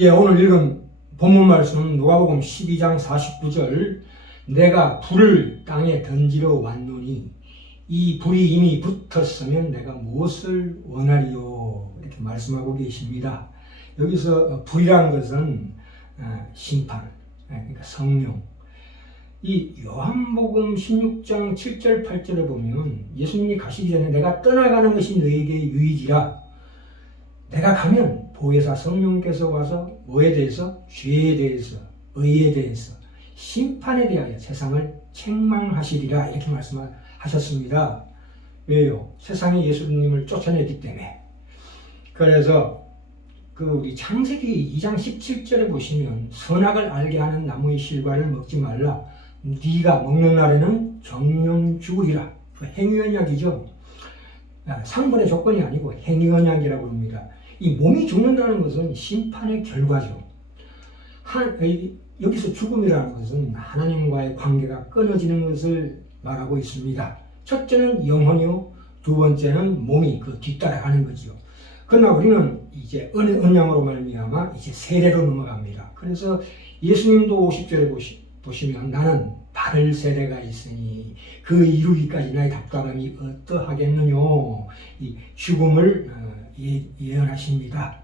예, 오늘 읽은 본문 말씀은 누가복음 12장 49절 내가 불을 땅에 던지러 왔노니 이 불이 이미 붙었으면 내가 무엇을 원하리요 이렇게 말씀하고 계십니다. 여기서 불이라는 것은 심판, 그러니까 성령. 이 요한복음 16장 7절 8절에 보면 예수님이 가시기 전에 내가 떠나가는 것이 너에게 유익이라 내가 가면 보혜사 성령께서 와서 뭐에 대해서? 죄에 대해서, 의에 대해서, 심판에 대하여 세상을 책망하시리라 이렇게 말씀하셨습니다. 왜요? 세상에 예수님을 쫓아냈기 때문에. 그래서 우리 창세기 2장 17절에 보시면 선악을 알게 하는 나무의 실과를 먹지 말라. 네가 먹는 날에는 정령 죽으리라. 행위언약이죠. 상벌의 조건이 아니고 행위언약이라고 합니다. 이 몸이 죽는다는 것은 심판의 결과죠. 여기서 죽음이라는 것은 하나님과의 관계가 끊어지는 것을 말하고 있습니다. 첫째는 영혼이요, 두 번째는 몸이 뒤따라가는 거죠. 그러나 우리는 이제 언약으로 말미암아 이제 세례로 넘어갑니다. 그래서 예수님도 50절에 보시면 나는 바를 세례가 있으니 그 이루기까지 나의 답답함이 어떠하겠느뇨. 이 죽음을 예언하십니다.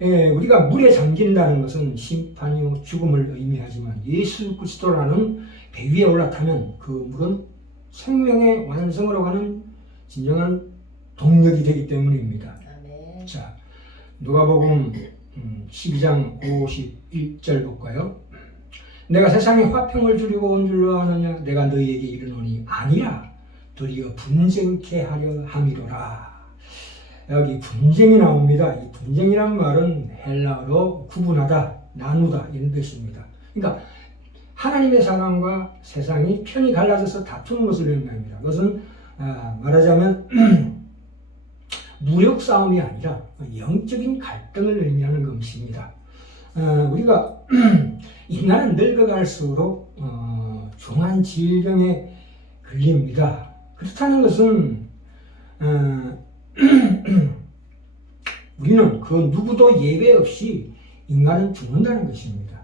우리가 물에 잠긴다는 것은 심판이요 죽음을 의미하지만 예수 그리스도라는 배 위에 올라타면 그 물은 생명의 완성으로 가는 진정한 동력이 되기 때문입니다. 아멘. 자, 누가복음 12장 51절 볼까요? 내가 세상에 화평을 주려고 온 줄로 아느냐? 내가 너희에게 이르노니 아니라 도리어 분쟁케 하려 함이로라. 여기 분쟁이 나옵니다. 이 분쟁이란 말은 헬라어로 구분하다, 나누다 이런 뜻입니다. 그러니까 하나님의 사람과 세상이 편이 갈라져서 다투는 것을 의미합니다. 그것은 말하자면 무력 싸움이 아니라 영적인 갈등을 의미하는 것입니다. 우리가 인간은 늙어갈수록 중한 질병에 걸립니다. 그렇다는 것은 우리는 그 누구도 예외 없이 인간은 죽는다는 것입니다.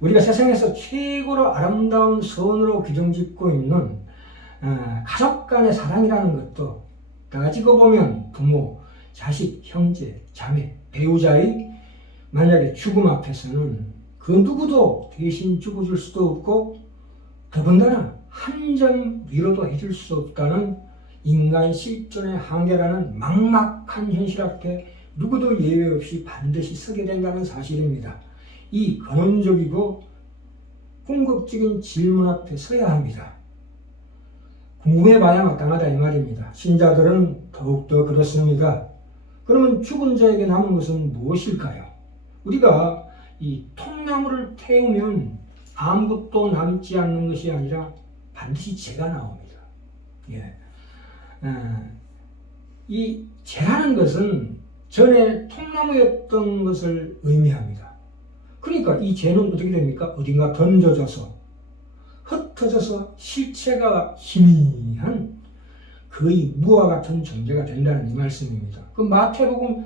우리가 세상에서 최고로 아름다운 선으로 규정짓고 있는 가족 간의 사랑이라는 것도 따지고 보면 부모, 자식, 형제, 자매, 배우자의 만약에 죽음 앞에서는 그 누구도 대신 죽어줄 수도 없고 더군다나 한 점 위로도 해줄 수 없다는 인간의 실존의 한계라는 막막한 현실 앞에 누구도 예외 없이 반드시 서게 된다는 사실입니다. 이 근원적이고 궁극적인 질문 앞에 서야 합니다. 궁금해봐야 마땅하다 이 말입니다. 신자들은 더욱더 그렇습니다. 그러면 죽은 자에게 남은 것은 무엇일까요? 우리가 이 통나무를 태우면 아무것도 남지 않는 것이 아니라 반드시 재가 나옵니다. 예. 이 재라는 것은 전에 통나무였던 것을 의미합니다. 그러니까 이 재는 어떻게 됩니까? 어딘가 던져져서 흩어져서 실체가 희미한 거의 무와 같은 존재가 된다는 이 말씀입니다. 그 마태복음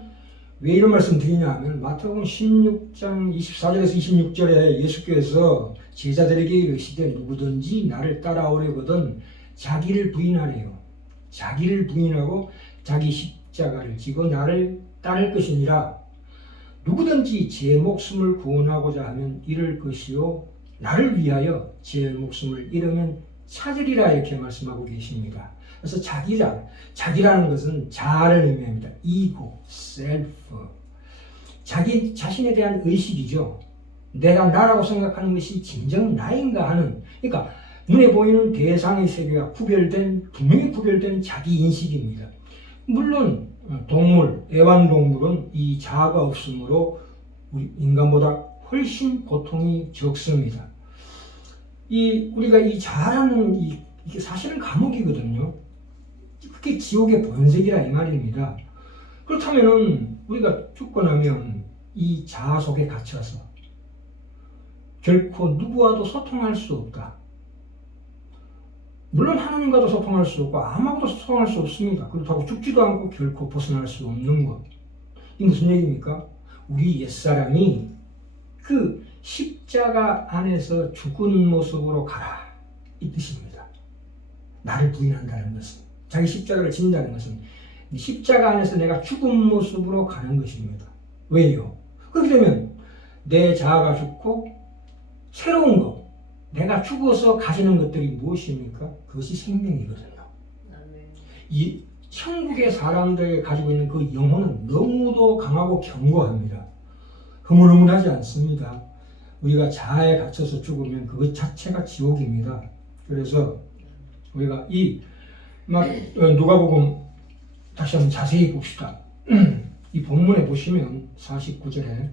왜 이런 말씀 드리냐 하면 마태복음 16장 24절에서 26절에 예수께서 제자들에게 이르시되 누구든지 나를 따라오려거든 자기를 부인하래요. 자기를 부인하고 자기 십자가를 지고 나를 따를 것이니라. 누구든지 제 목숨을 구원하고자 하면 잃을 것이요 나를 위하여 제 목숨을 잃으면 찾으리라 이렇게 말씀하고 계십니다. 그래서 자기라는 것은 자아를 의미합니다. 이고, 셀프. 자기 자신에 대한 의식이죠. 내가 나라고 생각하는 것이 진정 나인가 하는, 그러니까 눈에 보이는 대상의 세계와 분명히 구별된 자기 인식입니다. 물론 동물, 애완동물은 이 자아가 없으므로 우리 인간보다 훨씬 고통이 적습니다. 우리가 이 자아라는 이게 사실은 감옥이거든요. 그게 지옥의 본색이라 이 말입니다. 그렇다면은 우리가 죽고 나면 이 자아 속에 갇혀서 결코 누구와도 소통할 수 없다. 물론 하나님과도 소통할 수 없고 아무것도 소통할 수 없습니다. 그렇다고 죽지도 않고 결코 벗어날 수 없는 것. 이 무슨 얘기입니까? 우리 옛사람이 그 십자가 안에서 죽은 모습으로 가라, 이 뜻입니다. 나를 부인한다는 것은, 자기 십자가를 진다는 것은 십자가 안에서 내가 죽은 모습으로 가는 것입니다. 왜요? 그렇게 되면 내 자아가 죽고 새로운 것, 내가 죽어서 가지는 것들이 무엇입니까? 그것이 생명이거든요. 이 천국의 사람들이 가지고 있는 그 영혼은 너무도 강하고 견고합니다. 흐물흐물하지 않습니다. 우리가 자아에 갇혀서 죽으면 그것 자체가 지옥입니다. 그래서 우리가 누가복음 다시 한번 자세히 봅시다. 이 본문에 보시면 49절에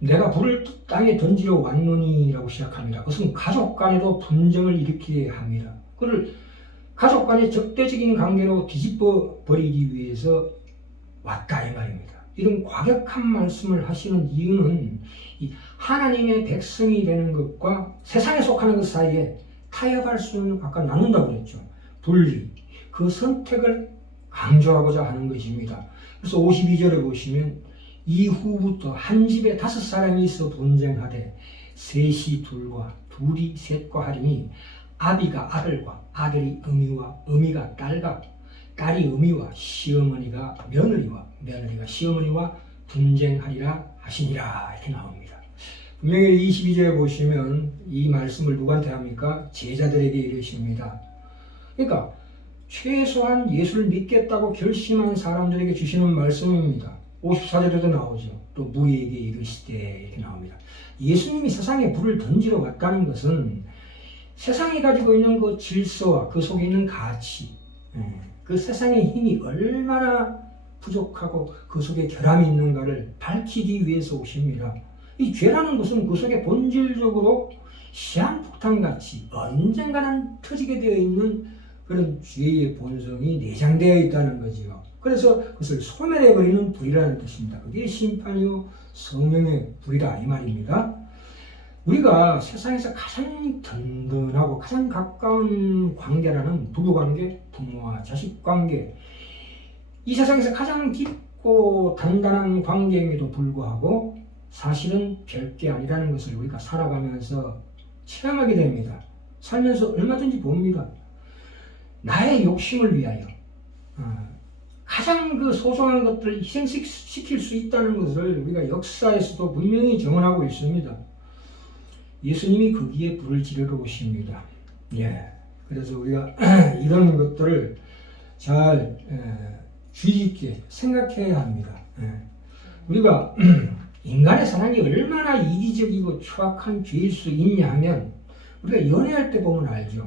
내가 불을 땅에 던지러 왔노니라고 시작합니다. 그것은 가족 간에도 분쟁을 일으키게 합니다. 그를 가족 간의 적대적인 관계로 뒤집어 버리기 위해서 왔다, 이 말입니다. 이런 과격한 말씀을 하시는 이유는 이 하나님의 백성이 되는 것과 세상에 속하는 것 사이에 타협할 수는 아까 나눈다고 그랬죠. 분리, 그 선택을 강조하고자 하는 것입니다. 그래서 52절에 보시면 이후부터 한 집에 5사람이 있어 분쟁하되 셋이 둘과 둘이 셋과 하리니 아비가 아들과 아들이 어미와 어미가 딸과 딸이 어미와 시어머니가 며느리와 며느리가 시어머니와 분쟁하리라 하시니라, 이렇게 나옵니다. 분명히 22절에 보시면 이 말씀을 누구한테 합니까? 제자들에게 이르십니다. 그러니까 최소한 예수를 믿겠다고 결심한 사람들에게 주시는 말씀입니다. 54절에도 나오죠. 또 무리에게 이르시되, 이렇게 나옵니다. 예수님이 세상에 불을 던지러 왔다는 것은 세상이 가지고 있는 그 질서와 그 속에 있는 가치, 그 세상의 힘이 얼마나 부족하고 그 속에 결함이 있는가를 밝히기 위해서 오십니다. 이 죄라는 것은 그 속에 본질적으로 시한폭탄같이 언젠가는 터지게 되어 있는 그런 죄의 본성이 내장되어 있다는 거지요. 그래서 그것을 소멸해버리는 불이라는 뜻입니다. 그게 심판이요 성령의 불이다, 이 말입니다. 우리가 세상에서 가장 든든하고 가장 가까운 관계라는 부부관계, 부모와 자식관계, 이 세상에서 가장 깊고 단단한 관계임에도 불구하고 사실은 별게 아니라는 것을 우리가 살아가면서 체험하게 됩니다. 살면서 얼마든지 봅니다. 나의 욕심을 위하여 가장 그 소중한 것들을 희생시킬 수 있다는 것을 우리가 역사에서도 분명히 증언하고 있습니다. 예수님이 거기에 불을 지르러 오십니다. 그래서 우리가 이런 것들을 잘 주의 깊게 생각해야 합니다. 우리가 인간의 사랑이 얼마나 이기적이고 추악한 죄일 수 있냐 하면 우리가 연애할 때 보면 알죠.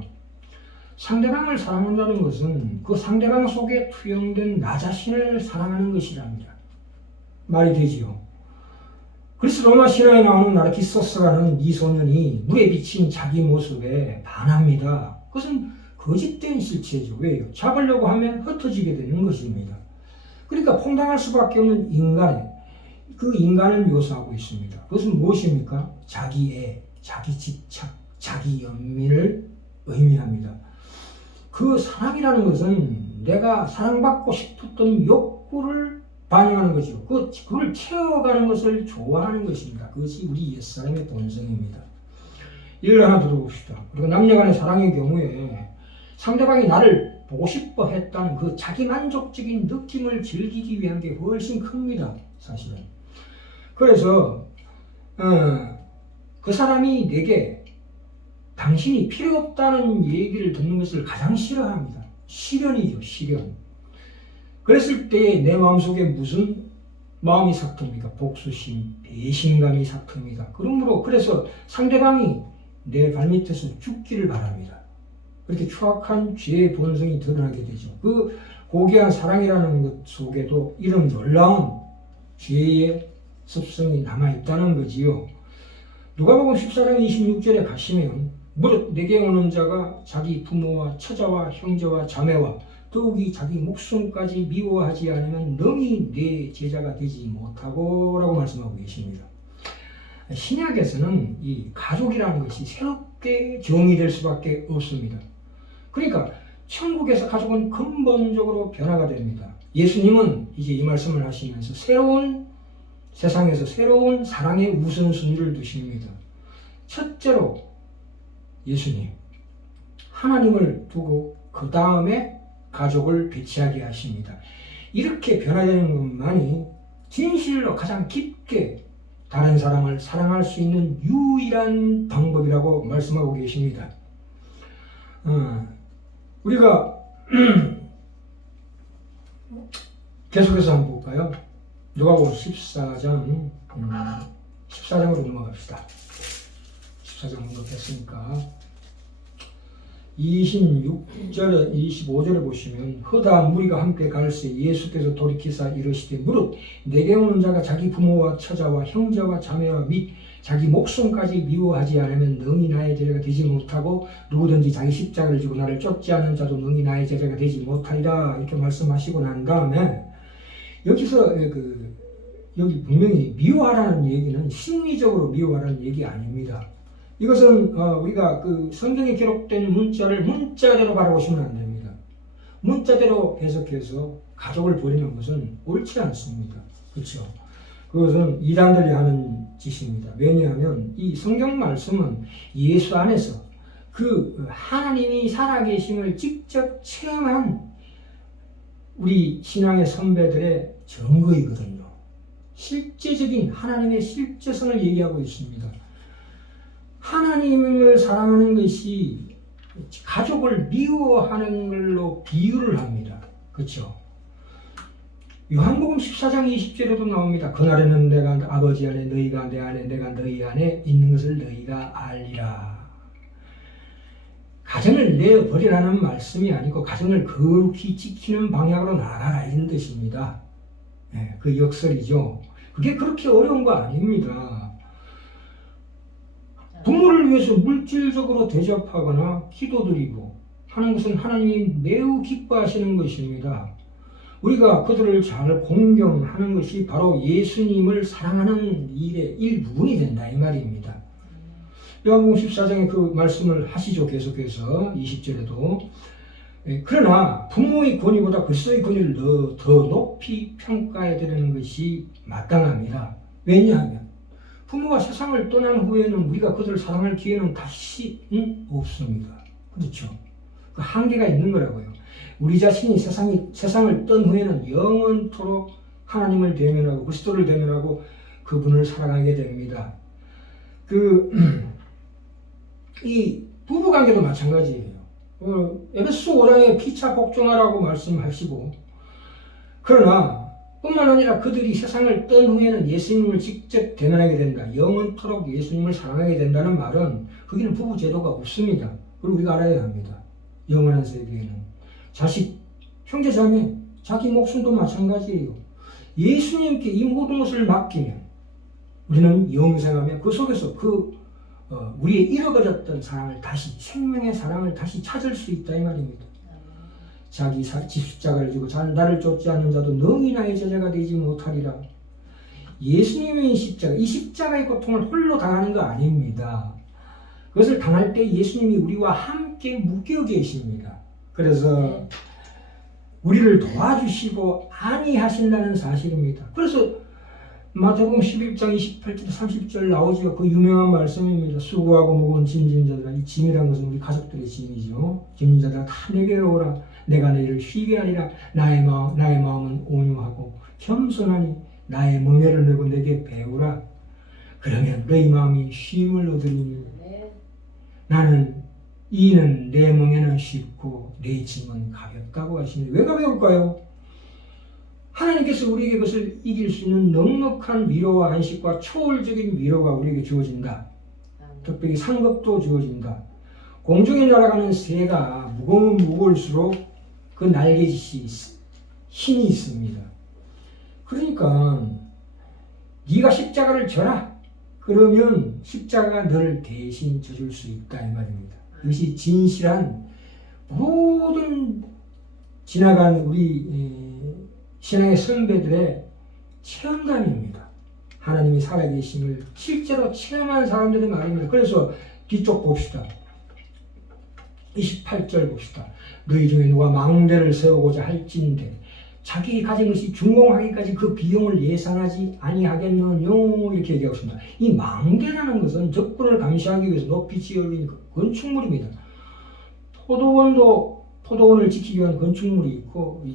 상대방을 사랑한다는 것은 그 상대방 속에 투영된 나 자신을 사랑하는 것이랍니다. 말이 되지요. 그래서 로마 신화에 나오는 나르키소스라는 이 소년이 물에 비친 자기 모습에 반합니다. 그것은 거짓된 실체죠. 왜요? 잡으려고 하면 흩어지게 되는 것입니다. 그러니까 퐁당할 수밖에 없는 그 인간을 묘사하고 있습니다. 그것은 무엇입니까? 자기애, 자기 집착, 자기 연민을 의미합니다. 그 사랑이라는 것은 내가 사랑받고 싶었던 욕구를 반영하는 것이고 그걸 채워가는 것을 좋아하는 것입니다. 그것이 우리 옛사람의 본성입니다. 이를 하나 들어봅시다. 그리고 남녀간의 사랑의 경우에 상대방이 나를 보고 싶어 했다는 그 자기만족적인 느낌을 즐기기 위한 게 훨씬 큽니다. 사실은. 그래서 그 사람이 내게 당신이 필요 없다는 얘기를 듣는 것을 가장 싫어합니다. 시련이죠, 시련. 그랬을 때 내 마음속에 무슨 마음이 삭틉니까? 복수심, 배신감이 삭틉니다. 그래서 상대방이 내 발밑에서 죽기를 바랍니다. 그렇게 추악한 죄의 본성이 드러나게 되죠. 그 고귀한 사랑이라는 것 속에도 이런 놀라운 죄의 습성이 남아있다는 거지요. 누가복음 14장 26절에 가시면 무릇 내게 오는 자가 자기 부모와 처자와 형제와 자매와 더욱이 자기 목숨까지 미워하지 않으면 능히 내 제자가 되지 못하고 라고 말씀하고 계십니다. 신약에서는 이 가족이라는 것이 새롭게 정의될 수밖에 없습니다. 그러니까 천국에서 가족은 근본적으로 변화가 됩니다. 예수님은 이제 이 말씀을 하시면서 새로운 세상에서 새로운 사랑의 우선순위를 두십니다. 첫째로 예수님, 하나님을 두고 그 다음에 가족을 배치하게 하십니다. 이렇게 변화되는 것만이 진실로 가장 깊게 다른 사람을 사랑할 수 있는 유일한 방법이라고 말씀하고 계십니다. 우리가 계속해서 한번 볼까요? 누가복음 14장 14장으로 넘어갑시다. 14장 넘어갔으니까 26절에 25절에 보시면 허다한 무리가 함께 갈새 예수께서 돌이키사 이르시되 무릇 내게 오는 자가 자기 부모와 처자와 형제와 자매와 및 자기 목숨까지 미워하지 않으면 능히 나의 제자가 되지 못하고 누구든지 자기 십자가를 지고 나를 쫓지 않는 자도 능히 나의 제자가 되지 못하리라 이렇게 말씀하시고 난 다음에 여기서 여기 분명히 미워하라는 얘기는 심리적으로 미워하라는 얘기 아닙니다. 이것은 우리가 그 성경에 기록된 문자를 문자대로 바라보시면 안 됩니다. 문자대로 해석해서 가족을 버리는 것은 옳지 않습니다. 그렇죠? 그것은 이단들이 하는 짓입니다. 왜냐하면 이 성경 말씀은 예수 안에서 그 하나님이 살아계심을 직접 체험한 우리 신앙의 선배들의 증거이거든요. 실제적인 하나님의 실제성을 얘기하고 있습니다. 하나님을 사랑하는 것이 가족을 미워하는 걸로 비유를 합니다. 그렇죠? 요한복음 14장 20절에도 나옵니다. 그날에는 내가 아버지 안에 너희가 내 안에 내가 너희 안에 있는 것을 너희가 알리라. 가정을 내어버리라는 말씀이 아니고 가정을 거룩히 지키는 방향으로 나아가라 이런 뜻입니다. 네, 그 역설이죠. 그게 그렇게 어려운 거 아닙니다. 부모를 위해서 물질적으로 대접하거나 기도드리고 하는 것은 하나님이 매우 기뻐하시는 것입니다. 우리가 그들을 잘 공경하는 것이 바로 예수님을 사랑하는 일의 일부분이 된다 이 말입니다. 요한복음 14장에 그 말씀을 하시죠. 계속해서 20절에도 그러나 부모의 권위보다 그리스도의 권위를 더 높이 평가해야 되는 것이 마땅합니다. 왜냐하면 부모가 세상을 떠난 후에는 우리가 그들을 사랑할 기회는 다시 없습니다. 그렇죠? 그 한계가 있는 거라고요. 우리 자신이 세상을 떤 후에는 영원토록 하나님을 대면하고 그리스도를 대면하고 그분을 사랑하게 됩니다. 이 부부관계도 마찬가지예요. 에베소 5장에 피차 복종하라고 말씀하시고 그러나 뿐만 아니라 그들이 세상을 떤 후에는 예수님을 직접 대면하게 된다. 영원토록 예수님을 사랑하게 된다는 말은 거기는 부부 제도가 없습니다. 그리고 우리가 알아야 합니다. 영원한 세계에는 자식, 형제, 자매, 자기 목숨도 마찬가지예요. 예수님께 이 모든 것을 맡기면 우리는 영생하며 그 속에서 우리의 잃어버렸던 사랑을 다시 생명의 사랑을 다시 찾을 수 있다 이 말입니다. 자기 십자가를 지고 나를 쫓지 않는 자도 능히 나의 제자가 되지 못하리라. 예수님의 십자가, 이 십자가의 고통을 홀로 당하는 거 아닙니다. 그것을 당할 때 예수님이 우리와 함께 묶여 계십니다. 그래서 우리를 도와주시고 안위하신다는 사실입니다. 그래서 마태복음 11장 28절 30절 나오죠. 그 유명한 말씀입니다. 수고하고 무거운 짐진 자들아, 이 짐이라는 것은 우리 가족들의 짐이죠. 짐진 자들아 다 내게로 오라. 내가 너희를 쉬게 하리라. 나의 마음은 온유하고 겸손하니 나의 멍에를 메고 내게 배우라. 그러면 너희 마음이 쉼을 얻으리니 이는 내 멍에는 쉽고 내 짐은 가볍다고 하시니 왜 가벼울까요? 하나님께서 우리에게 그것을 이길 수 있는 넉넉한 위로와 안식과 초월적인 위로가 우리에게 주어진다. 특별히 상급도 주어진다. 공중에 날아가는 새가 무거우면 무거울수록 그 날개짓이 힘이 있습니다. 그러니까 네가 십자가를 져라. 그러면 십자가가 너를 대신 져줄 수 있다 이 말입니다. 이것이 진실한 모든 지나간 우리 신앙의 선배들의 체험담입니다. 하나님이 살아계심을 실제로 체험한 사람들의 말입니다. 그래서 뒤쪽 봅시다. 28절 봅시다. 너희 중에 누가 망대를 세우고자 할진대 자기 가진 것이 준공하기까지 그 비용을 예산하지 아니하겠느뇨 이렇게 얘기하고 있습니다. 이 망대라는 것은 적군을 감시하기 위해서 높이 지어진 건축물입니다. 포도원을 지키기 위한 건축물이 있고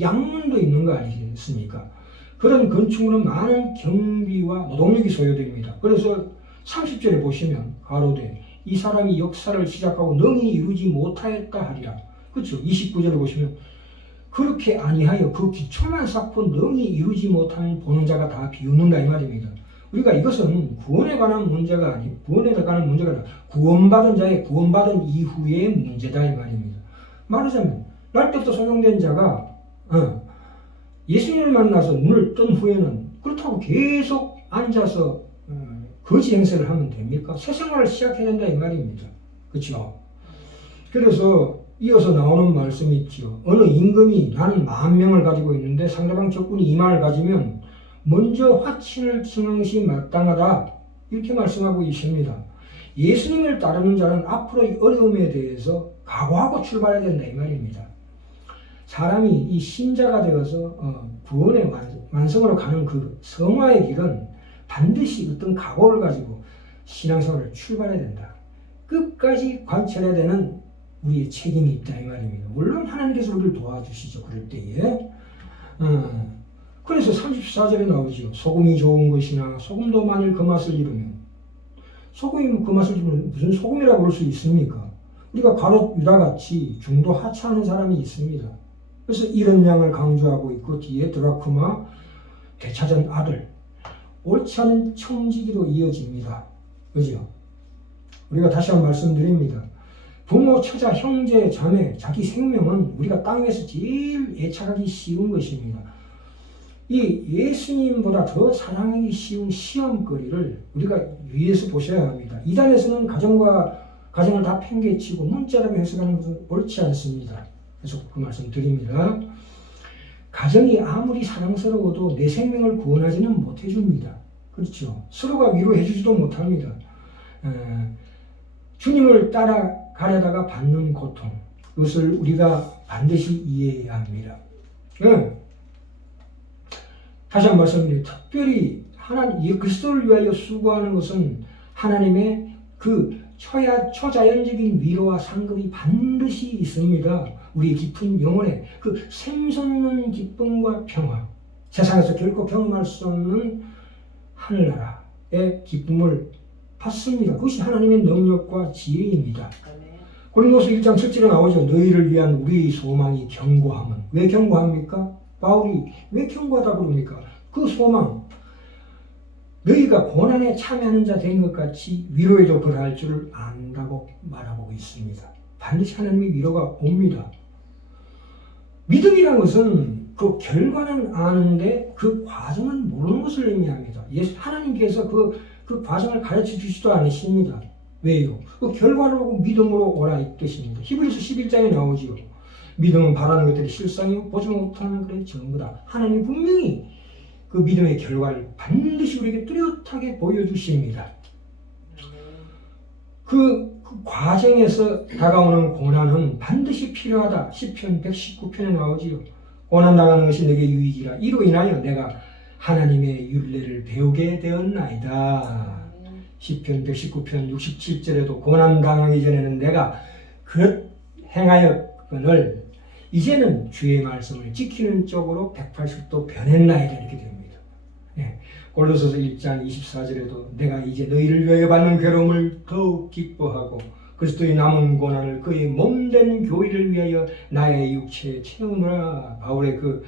양문도 있는 거 아니겠습니까? 그런 건축물은 많은 경비와 노동력이 소요됩니다. 그래서 30절에 보시면 가로되 이 사람이 역사를 시작하고 능히 이루지 못하였다 하리라. 그렇죠? 29절에 보시면 그렇게 아니하여 그 기초만 쌓고 능히 이루지 못하는 보는 자가 다 비웃는다 이 말입니다. 우리가 이것은 구원에 관한 문제가 아니고 구원에 관한 문제가 아니라 구원받은 자의 구원받은 이후의 문제다 이 말입니다. 말하자면 날 때부터 소명된 자가 예수님을 만나서 눈을 뜬 후에는 그렇다고 계속 앉아서 거지 행세를 하면 됩니까? 새 생활을 시작해야 된다 이 말입니다. 그렇죠? 그래서 이어서 나오는 말씀이 있죠. 어느 임금이 나는 10,000명을 가지고 있는데 상대방 적군이 20,000을 가지면 먼저 화친을 치는 것이 마땅하다 이렇게 말씀하고 있습니다. 예수님을 따르는 자는 앞으로의 어려움에 대해서 각오하고 출발해야 된다 이 말입니다. 사람이 이 신자가 되어서 구원의 완성으로 가는 그 성화의 길은 반드시 어떤 각오를 가지고 신앙생활을 출발해야 된다. 끝까지 관철해야 되는 우리의 책임이 있다 이 말입니다. 물론 하나님께서 우리를 도와주시죠. 그럴 때에 그래서 34절에 나오죠. 소금이 좋은 것이나 소금도 만일 그 맛을 잃으면 소금이 그 맛을 잃으면 무슨 소금이라고 그럴 수 있습니까? 우리가 바로 유다같이 중도 하차하는 사람이 있습니다. 그래서 이런 양을 강조하고 있고 뒤에 드라크마 되찾은 아들 옳지 않은 청지기로 이어집니다. 그죠? 우리가 다시 한번 말씀드립니다. 부모, 처자, 형제, 자매, 자기 생명은 우리가 땅 위에서 제일 애착하기 쉬운 것입니다. 이 예수님보다 더 사랑하기 쉬운 시험거리를 우리가 위에서 보셔야 합니다. 이단에서는 가정을 다 팽개치고 문자라고 해석하는 것은 옳지 않습니다. 그래서 그 말씀 드립니다. 가정이 아무리 사랑스러워도 내 생명을 구원하지는 못해줍니다. 그렇죠? 서로가 위로해주지도 못합니다. 주님을 따라가려다가 받는 고통, 그것을 우리가 반드시 이해해야 합니다. 다시 한번 말씀드립니다. 특별히 하나님 그리스도를 위하여 수고하는 것은 하나님의 그 초자연적인 위로와 상급이 반드시 있습니다. 우리의 깊은 영혼에 그 샘솟는 기쁨과 평화, 세상에서 결코 경험할 수 없는 하늘나라의 기쁨을 받습니다. 그것이 하나님의 능력과 지혜입니다. 고린도서 1장 7절에 나오죠. 너희를 위한 우리의 소망이 견고함은. 왜 견고합니까? 바울이 왜 견고하다고 그럽니까? 그 소망, 너희가 고난에 참여하는 자 된 것 같이 위로에도 그러할 줄을 안다고 말하고 있습니다. 반드시 하나님의 위로가 옵니다. 믿음이라는 것은 그 결과는 아는데 그 과정은 모르는 것을 의미합니다. 하나님께서 그 과정을 가르쳐 주시지도 않으십니다. 왜요? 그 결과를 보고 믿음으로 오라 이 뜻입니다. 히브리서 11장에 나오지요. 믿음은 바라는 것들이 실상이요 보지 못하는 것들이 전부다. 하나님이 분명히 그 믿음의 결과를 반드시 우리에게 뚜렷하게 보여주십니다. 그 과정에서 다가오는 고난은 반드시 필요하다. 시편 119편에 나오지요. 고난당하는 것이 내게 유익이라. 이로 인하여 내가 하나님의 율례를 배우게 되었나이다. 시편 119편 67절에도 고난당하기 전에는 내가 그릇 행하였거늘 이제는 주의 말씀을 지키는 쪽으로 180도 변했나이다 이렇게 됩니다. 골로새서 1장 24절에도 내가 이제 너희를 위하여 받는 괴로움을 더욱 기뻐하고 그리스도의 남은 고난을 그의 몸된 교회를 위하여 나의 육체에 채우노라. 바울의 그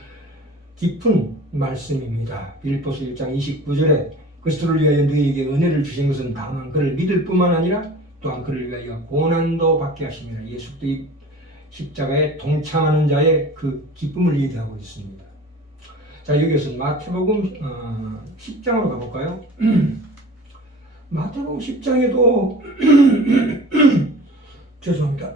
깊은 말씀입니다. 빌립보서 1장 29절에 그리스도를 위하여 너희에게 은혜를 주신 것은 다만 그를 믿을 뿐만 아니라 또한 그를 위하여 고난도 받게 하심이라. 예수 그리스도의 십자가에 동참하는 자의 그 기쁨을 얘기하고 있습니다. 자, 여기서 마태복음 10장으로 가볼까요? 마태복음 10장에도 죄송합니다.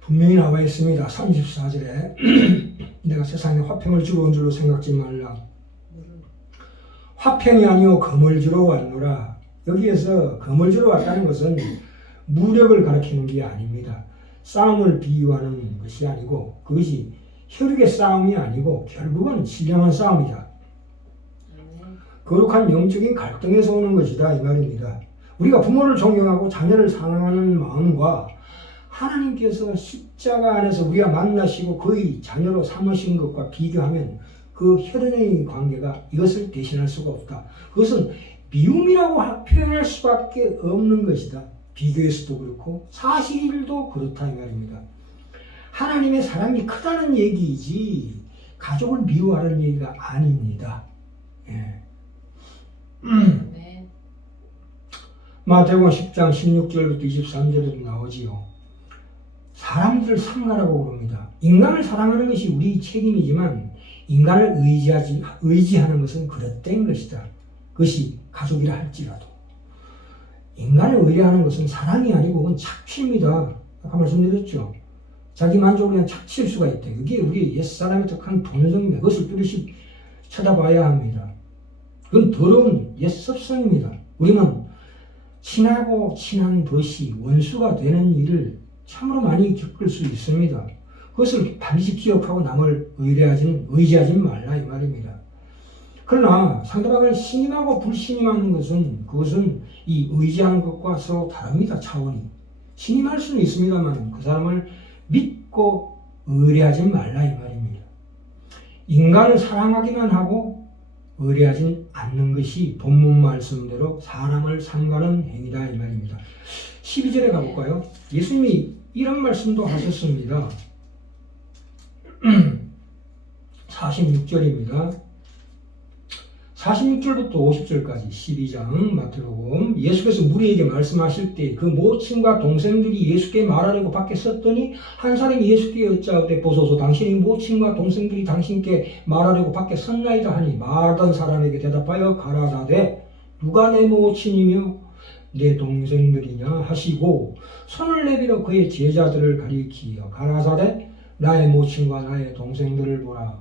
분명히 나와 있습니다. 34절에 내가 세상에 화평을 주러 온 줄로 생각지 말라. 화평이 아니오 검을 주러 왔노라. 여기에서 검을 주러 왔다는 것은 무력을 가리키는 게 아닙니다. 싸움을 비유하는 것이 아니고 그것이 혈육의 싸움이 아니고 결국은 신령한 싸움이다. 거룩한 영적인 갈등에서 오는 것이다 이 말입니다. 우리가 부모를 존경하고 자녀를 사랑하는 마음과 하나님께서 십자가 안에서 우리가 만나시고 그의 자녀로 삼으신 것과 비교하면 그 혈연의 관계가 이것을 대신할 수가 없다. 그것은 미움이라고 표현할 수밖에 없는 것이다. 비교에서도 그렇고 사실도 그렇다 이 말입니다. 하나님의 사랑이 크다는 얘기이지 가족을 미워하는 얘기가 아닙니다. 예. 마태복음 10장 16절부터 23절에도 나오지요. 사람들을 상가라고 부릅니다. 인간을 사랑하는 것이 우리 책임이지만 인간을 의지하는 것은 그릇된 것이다. 그것이 가족이라 할지라도. 인간을 의뢰하는 것은 사랑이 아니고 그건 착취입니다. 아까 말씀드렸죠. 자기 만족을 그냥 착취할 수가 있다. 그게 우리 옛사람의 덕한 본성입니다. 그것을 뚜렷이 쳐다봐야 합니다. 그건 더러운 옛습성입니다. 우리는 친하고 친한 것이 원수가 되는 일을 참으로 많이 겪을 수 있습니다. 그것을 반드시 기억하고 남을 의지하지 말라 이 말입니다. 그러나 상대방을 신임하고 불신임하는 것은 그것은 이 의지하는 것과 서로 다릅니다. 차원이. 신임할 수는 있습니다만 그 사람을 믿고 의뢰하지 말라 이 말입니다. 인간을 사랑하기만 하고 의뢰하지 않는 것이 본문 말씀대로 사람을 상가는 행위다 이 말입니다. 12절에 가볼까요? 예수님이 이런 말씀도 하셨습니다. 46절입니다. 46절부터 50절까지 12장 마태복음 예수께서 무리에게 말씀하실 때 그 모친과 동생들이 예수께 말하려고 밖에 섰더니 한 사람이 예수께 여짜오되 보소서 당신의 모친과 동생들이 당신께 말하려고 밖에 섰나이다 하니 말하던 사람에게 대답하여 가라사대 누가 내 모친이며 내 동생들이냐 하시고 손을 내밀어 그의 제자들을 가리키어 가라사대 나의 모친과 나의 동생들을 보라.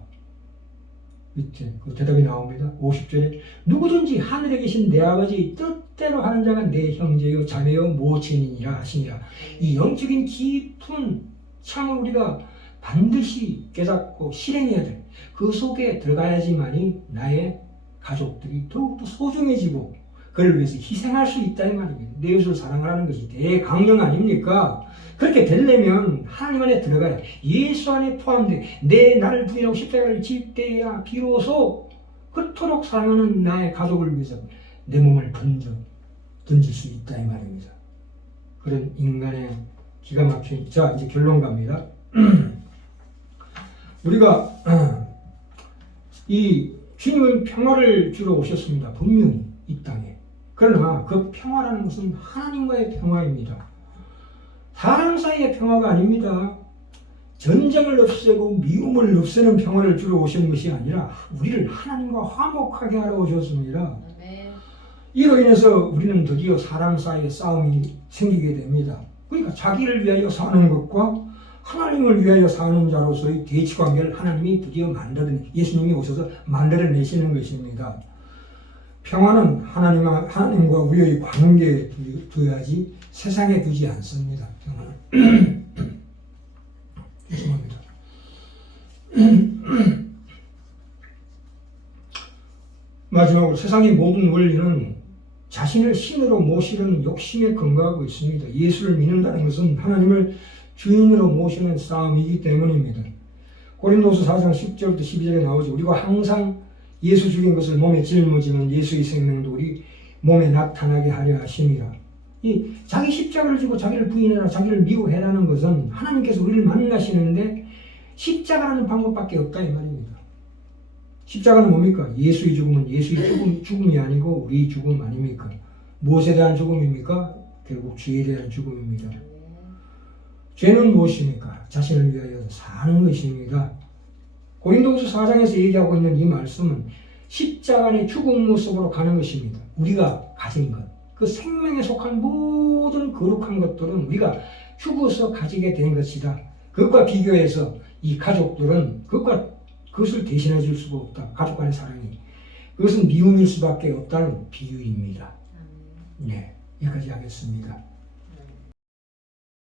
밑에 그 대답이 나옵니다. 50절에 누구든지 하늘에 계신 내 아버지 뜻대로 하는 자가 내 형제요 자매요 모친이니라 하시니라. 이 영적인 깊은 참을 우리가 반드시 깨닫고 실행해야 될 그 속에 들어가야지만이 나의 가족들이 더욱더 소중해지고 그를 위해서 희생할 수 있다 이 말입니다. 내 이웃을 사랑하라는 것이 대강령 아닙니까? 그렇게 되려면 하나님 안에 들어가야 예수 안에 포함돼 내 나를 부인하고 십자가를 질 때야 비로소 그토록 사랑하는 나의 가족을 위해서 내 몸을 던질 수 있다 이 말입니다. 그런 인간의 기가 막힌 자 이제 결론 갑니다. 우리가 이 주님은 평화를 주러 오셨습니다. 분명히 이 땅에. 그러나 그 평화라는 것은 하나님과의 평화입니다. 사람 사이의 평화가 아닙니다. 전쟁을 없애고 미움을 없애는 평화를 주러 오신 것이 아니라 우리를 하나님과 화목하게 하러 오셨습니다. 이로 인해서 우리는 드디어 사람 사이에 싸움이 생기게 됩니다. 그러니까 자기를 위하여 사는 것과 하나님을 위하여 사는 자로서의 대치관계를 하나님이 드디어 예수님이 오셔서 만들어내시는 것입니다. 평화는 하나님과 우리의 관계에 두어야지 세상에 두지 않습니다. 평화는. 죄송합니다. 마지막으로 세상의 모든 원리는 자신을 신으로 모시는 욕심에 근거하고 있습니다. 예수를 믿는다는 것은 하나님을 주인으로 모시는 싸움이기 때문입니다. 고린도서 4장 10절부터 12절에 나오죠. 우리가 항상 예수 죽인 것을 몸에 짊어지는 예수의 생명도 우리 몸에 나타나게 하려 하심이라. 이 자기 십자가를 지고 자기를 부인해라, 자기를 미워해라는 것은 하나님께서 우리를 만나시는데 십자가라는 방법밖에 없다 이 말입니다. 십자가는 뭡니까? 예수의 죽음은 예수의 죽음이 아니고 우리 죽음 아닙니까? 무엇에 대한 죽음입니까? 결국 죄에 대한 죽음입니다. 죄는 무엇입니까? 자신을 위하여 사는 것입니다. 고린도후서 4장에서 얘기하고 있는 이 말씀은 십자가의 죽음 모습으로 가는 것입니다. 우리가 가진 것, 그 생명에 속한 모든 거룩한 것들은 우리가 죽어서 가지게 된 것이다. 그것과 비교해서 이 가족들은 그것을 대신해 줄 수가 없다. 가족 간의 사랑이. 그것은 미움일 수밖에 없다는 비유입니다. 네, 여기까지 하겠습니다.